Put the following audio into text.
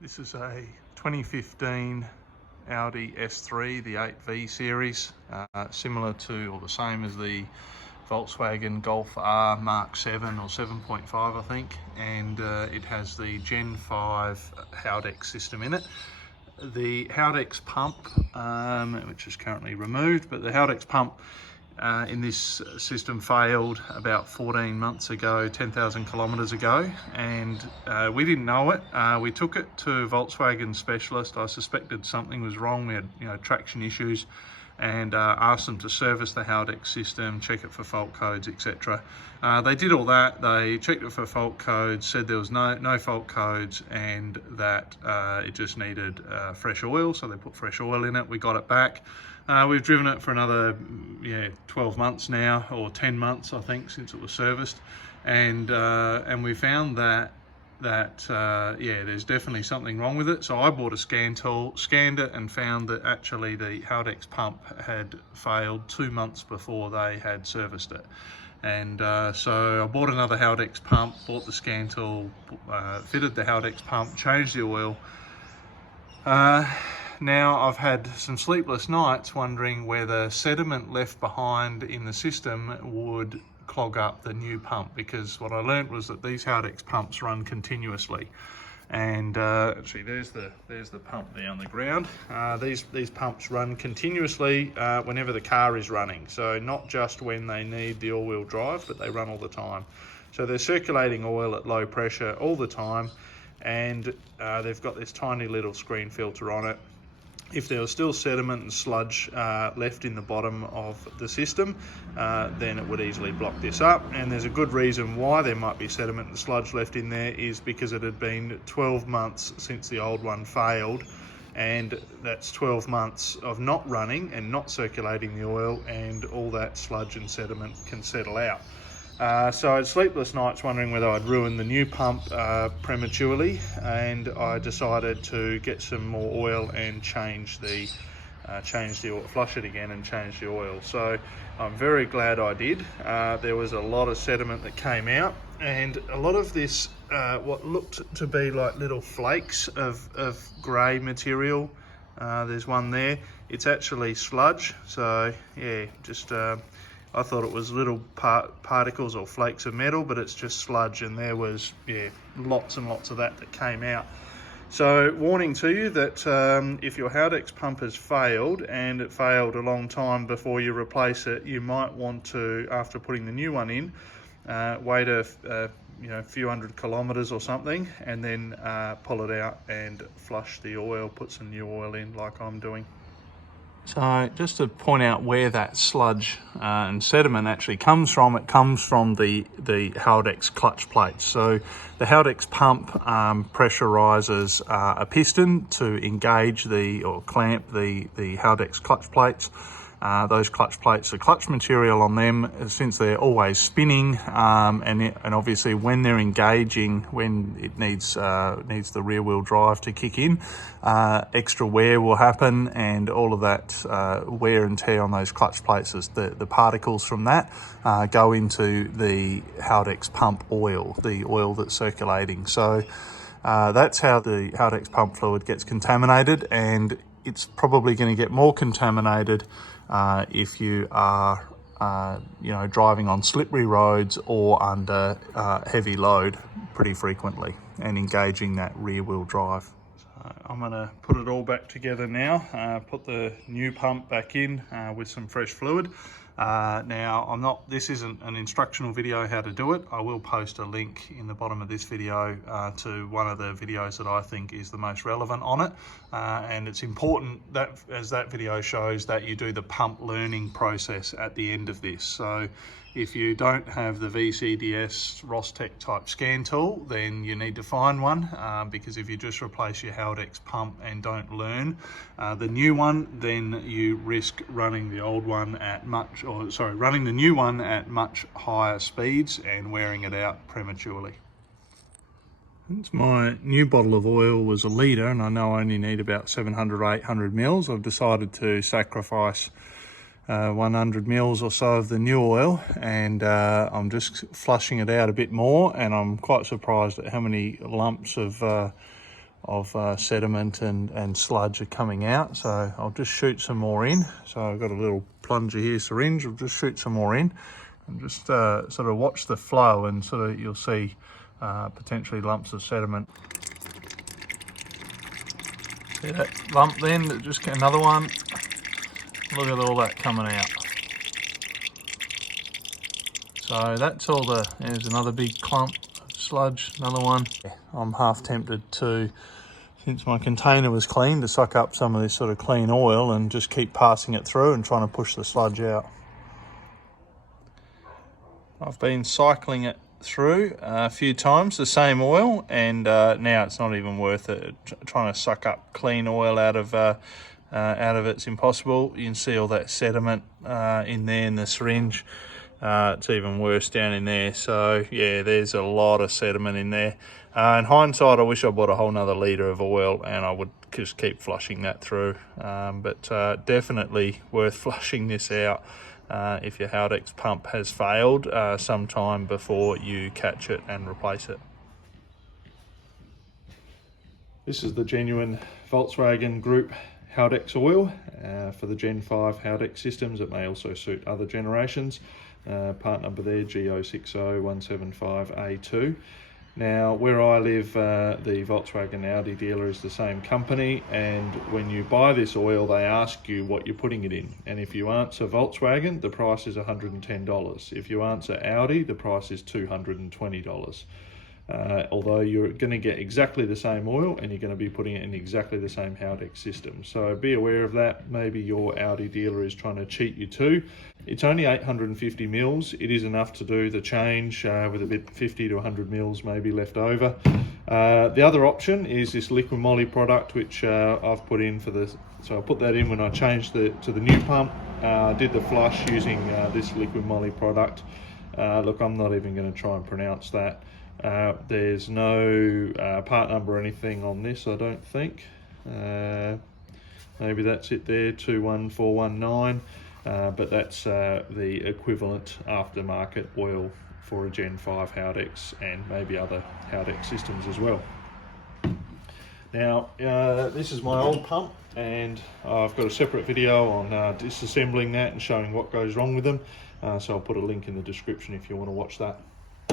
This is a 2015 Audi S3, the 8V series, similar to or the same as the Volkswagen Golf R Mk7 or 7.5 I think, and it has the Gen 5 Haldex system in it. The Haldex pump, which is currently removed, but the Haldex pump in this system failed about 14 months ago, 10,000 kilometres ago, and we didn't know it. We took it to Volkswagen specialist. I suspected something was wrong. We had traction issues, and asked them to service the Haldex system, check it for fault codes, etc. They did all that. They checked it for fault codes, said there was no fault codes, and that it just needed fresh oil, so they put fresh oil in it. We got it back. We've driven it for another 12 months now, or 10 months I think, since it was serviced, and we found that there's definitely something wrong with it. So I bought a scan tool, scanned it, and found that actually the Haldex pump had failed 2 months before they had serviced it. And so I bought another Haldex pump, bought the scan tool, fitted the Haldex pump, changed the oil. Now I've had some sleepless nights wondering whether sediment left behind in the system would clog up the new pump, because what I learned was that these Haldex pumps run continuously. And actually there's the pump there on the ground. These pumps run continuously whenever the car is running, so not just when they need the all-wheel drive, but they run all the time. So they're circulating oil at low pressure all the time, and they've got this tiny little screen filter on it. If there was still sediment and sludge left in the bottom of the system, then it would easily block this up. And there's a good reason why there might be sediment and sludge left in there, is because it had been 12 months since the old one failed, and that's 12 months of not running and not circulating the oil, and all that sludge and sediment can settle out. So I had sleepless nights wondering whether I'd ruined the new pump prematurely, and I decided to get some more oil and change the oil, flush it again and change the oil. So I'm very glad I did. There was a lot of sediment that came out, and a lot of this what looked to be like little flakes of grey material. There's one there. It's actually sludge. So yeah, just I thought it was little particles or flakes of metal, but it's just sludge, and there was lots and lots of that came out. So warning to you that if your Haldex pump has failed, and it failed a long time before you replace it, you might want to, after putting the new one in, wait a few hundred kilometres or something, and then pull it out and flush the oil, put some new oil in like I'm doing. So just to point out where that sludge and sediment actually comes from, it comes from the Haldex clutch plates. So the Haldex pump pressurizes a piston to engage or clamp the Haldex clutch plates. Those clutch plates, the clutch material on them, since they're always spinning, and obviously when they're engaging, when it needs the rear wheel drive to kick in, extra wear will happen, and all of that wear and tear on those clutch plates, the particles from that go into the Haldex pump oil, the oil that's circulating. So that's how the Haldex pump fluid gets contaminated, and it's probably going to get more contaminated if you are driving on slippery roads or under heavy load pretty frequently and engaging that rear wheel drive. So I'm going to put it all back together now, put the new pump back in with some fresh fluid. Now this isn't an instructional video how to do it. I will post a link in the bottom of this video to one of the videos that I think is the most relevant on it, and it's important that, as that video shows, that you do the pump learning process at the end of this. So if you don't have the VCDS Rostec type scan tool, then you need to find one, because if you just replace your Haldex pump and don't learn the new one, then you risk running the old one at running the new one at much higher speeds and wearing it out prematurely. Since my new bottle of oil was a litre, and I know I only need about 700 or 800 mils, I've decided to sacrifice 100 mils or so of the new oil, and I'm just flushing it out a bit more, and I'm quite surprised at how many lumps of sediment and sludge are coming out. So I'll just shoot some more in. So I've got a little plunger here, syringe. I'll just shoot some more in and just sort of watch the flow, and sort of you'll see potentially lumps of sediment. See that lump then? Just get another one. Look at all that coming out. So that's all there's another big clump of sludge, another one. I'm half tempted to, since my container was clean, to suck up some of this sort of clean oil and just keep passing it through and trying to push the sludge out. I've been cycling it through a few times, the same oil, and now it's not even worth it. Trying to suck up clean oil out of it's impossible. You can see all that sediment in there in the syringe. It's even worse down in there. So yeah, there's a lot of sediment in there. In hindsight, I wish I bought a whole nother litre of oil and I would just keep flushing that through. But definitely worth flushing this out if your Haldex pump has failed sometime before you catch it and replace it. This is the genuine Volkswagen Group Haldex oil for the Gen 5 Haldex systems. It may also suit other generations. Part number there, G060175A2. Now, where I live, the Volkswagen Audi dealer is the same company, and when you buy this oil, they ask you what you're putting it in. And if you answer Volkswagen, the price is $110. If you answer Audi, the price is $220. Although you're going to get exactly the same oil and you're going to be putting it in exactly the same Haldex system. So be aware of that. Maybe your Audi dealer is trying to cheat you too. It's only 850 mils. It is enough to do the change with a bit 50 to 100 mils maybe left over. The other option is this liquid moly product, which I've put in for the, so I put that in when I changed to the new pump. Did the flush using this liquid moly product. Look, I'm not even going to try and pronounce that. There's no part number or anything on this, I don't think. Maybe that's it there, 21419, but that's the equivalent aftermarket oil for a Gen 5 Haldex and maybe other Haldex systems as well. Now, this is my old pump, and I've got a separate video on disassembling that and showing what goes wrong with them, so I'll put a link in the description if you want to watch that.